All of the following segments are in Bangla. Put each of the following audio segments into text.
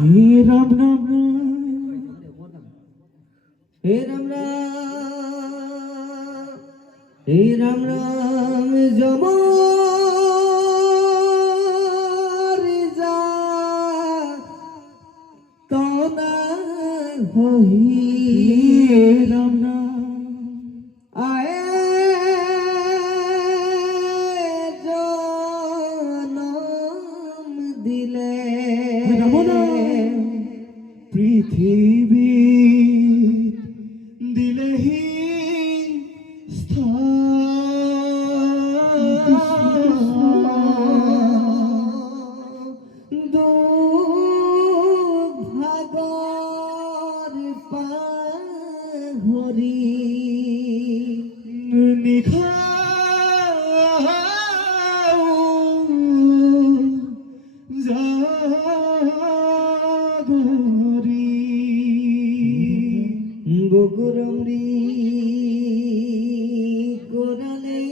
हे राम राम राम, हे राम राम, हे राम राम जमोर जा कौना होई। हे राम राम आए जनम दिले पृथ्वी दिलेही ভাগর পাহরি নিখা বগুরমরি কোরালে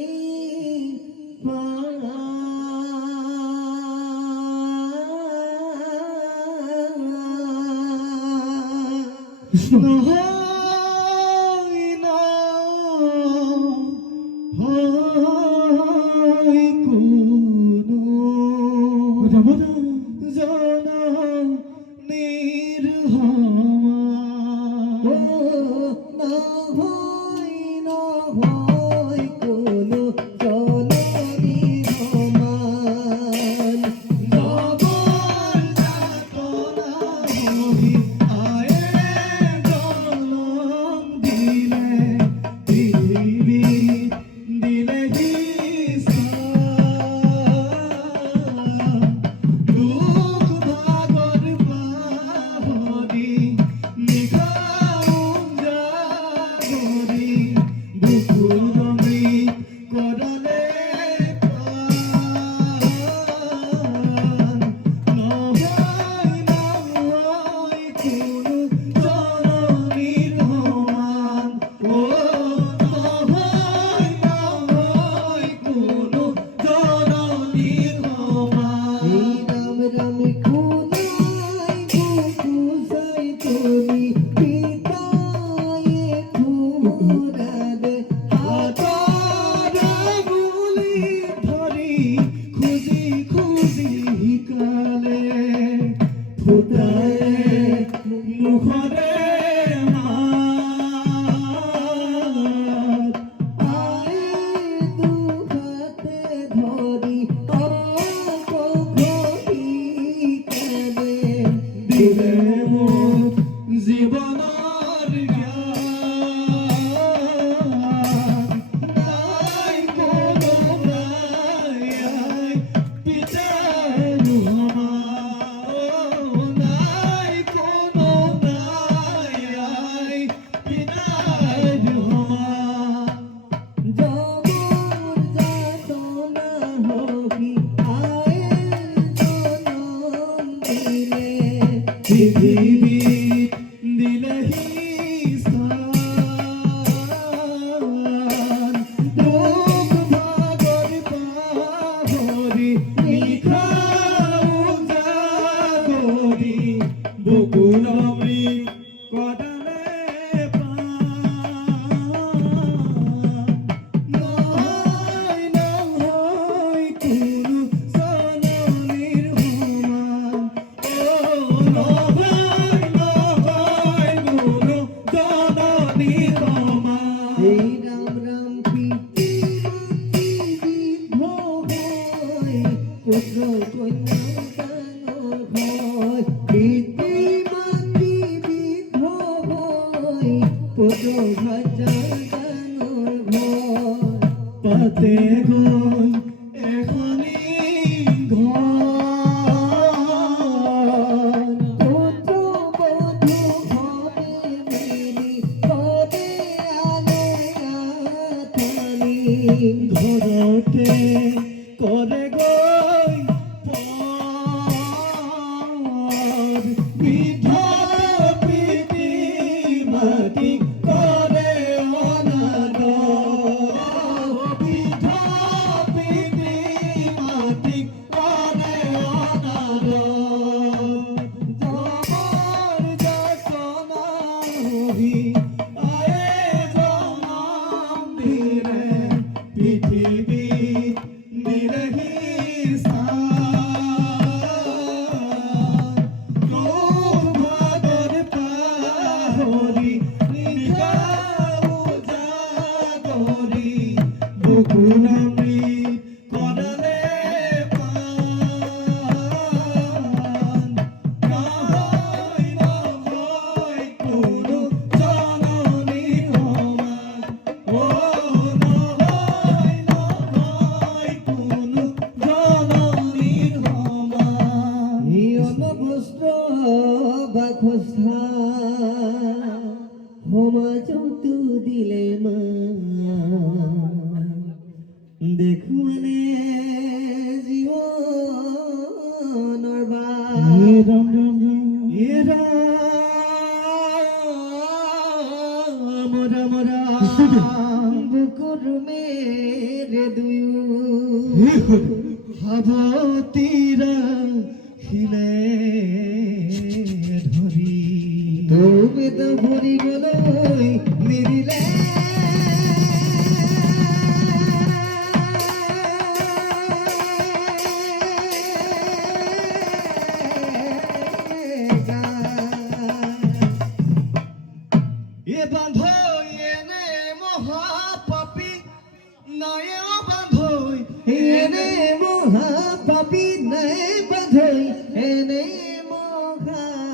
পাতে গই এখনি ঘর পুত্র বধূ হবে মিলি করে আলে আথানি ঘরতে করে গই পর বাখস্থা সমাজত দিলে মা দেখুৱানে জীৱনৰ বুকুৰ মেৰে দুয়ো হাবতীৰা শিলে ধৰি তৌবেদ ভৰিবলৈ নিদিলে এ বান্ধৈ এনে মহাপাপী নাই বান্ধৈ এনে মহাপাপী নাই বান্ধৈ এনে মহাপাপী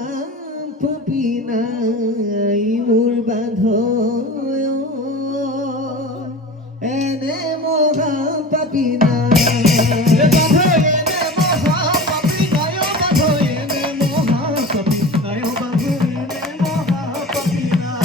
নাই মোৰ বান্ধৈ এনে মহাপাপী নাই এ বান্ধৈ এনে মহাপাপী নাই বান্ধৈ এনে মহাপাপী নাই বান্ধৈ এনে মহাপাপী নাই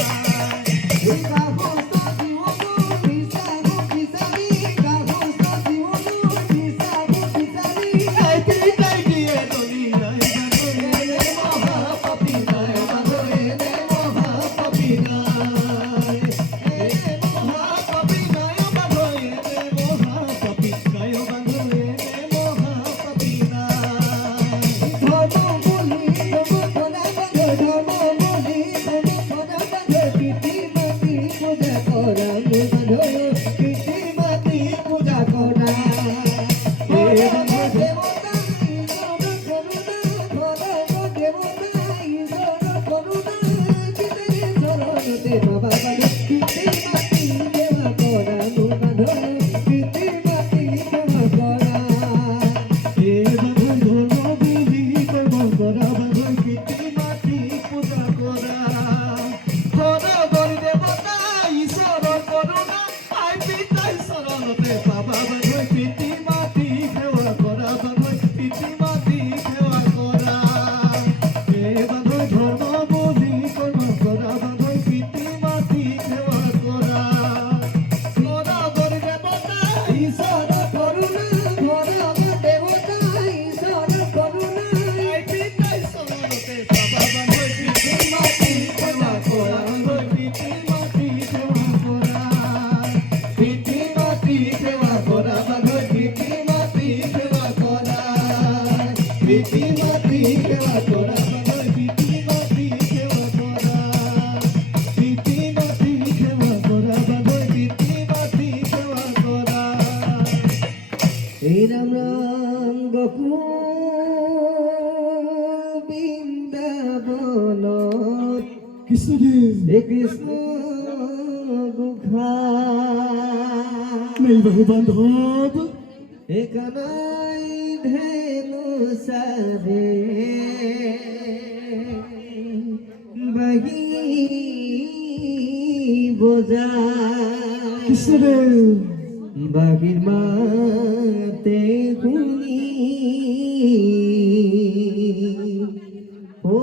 রাম রাম গোকুল বৃন্দাবনত কৃষ্ণ গোখা বান্ধব একানাই ধেনু সারে বাহি বোঝা বাগির মাতে শুনি ও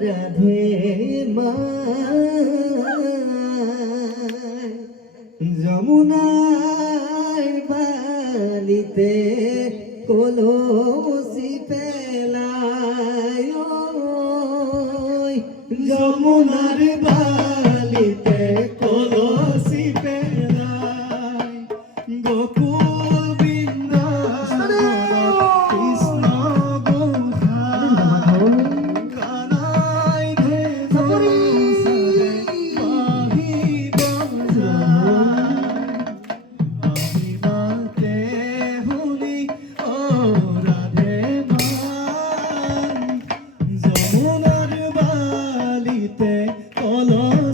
রাধে মা যমুনার বালিতে কলসি পেলায় যমুনার বালিতে কলসি পেলায় গোকুল বৃন্দাবন কৃষ্ণ গোধা কানাই ধেনু সারে বাহি বজা আহিবাতে শুনি ও রাধে মা যমুনার বালিতে কলস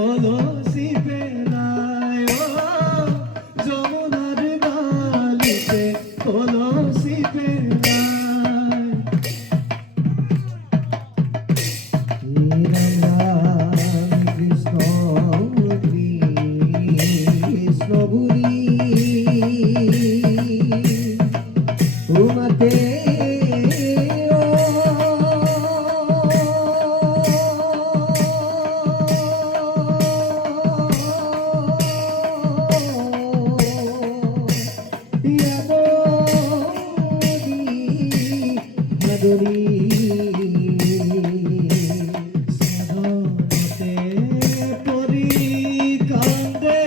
কলসি পেলায় ও যমুনার বালিতে কলসি পেলায় রাম রাম কৃষ্ণ কৃষ্ণ বলি তোমাতে সদনতে পরি কান্দে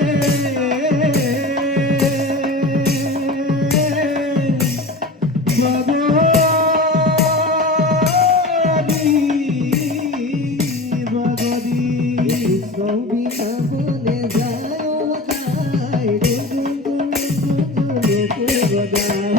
বাগরি বাগরি কবিতা বলে যায় গায়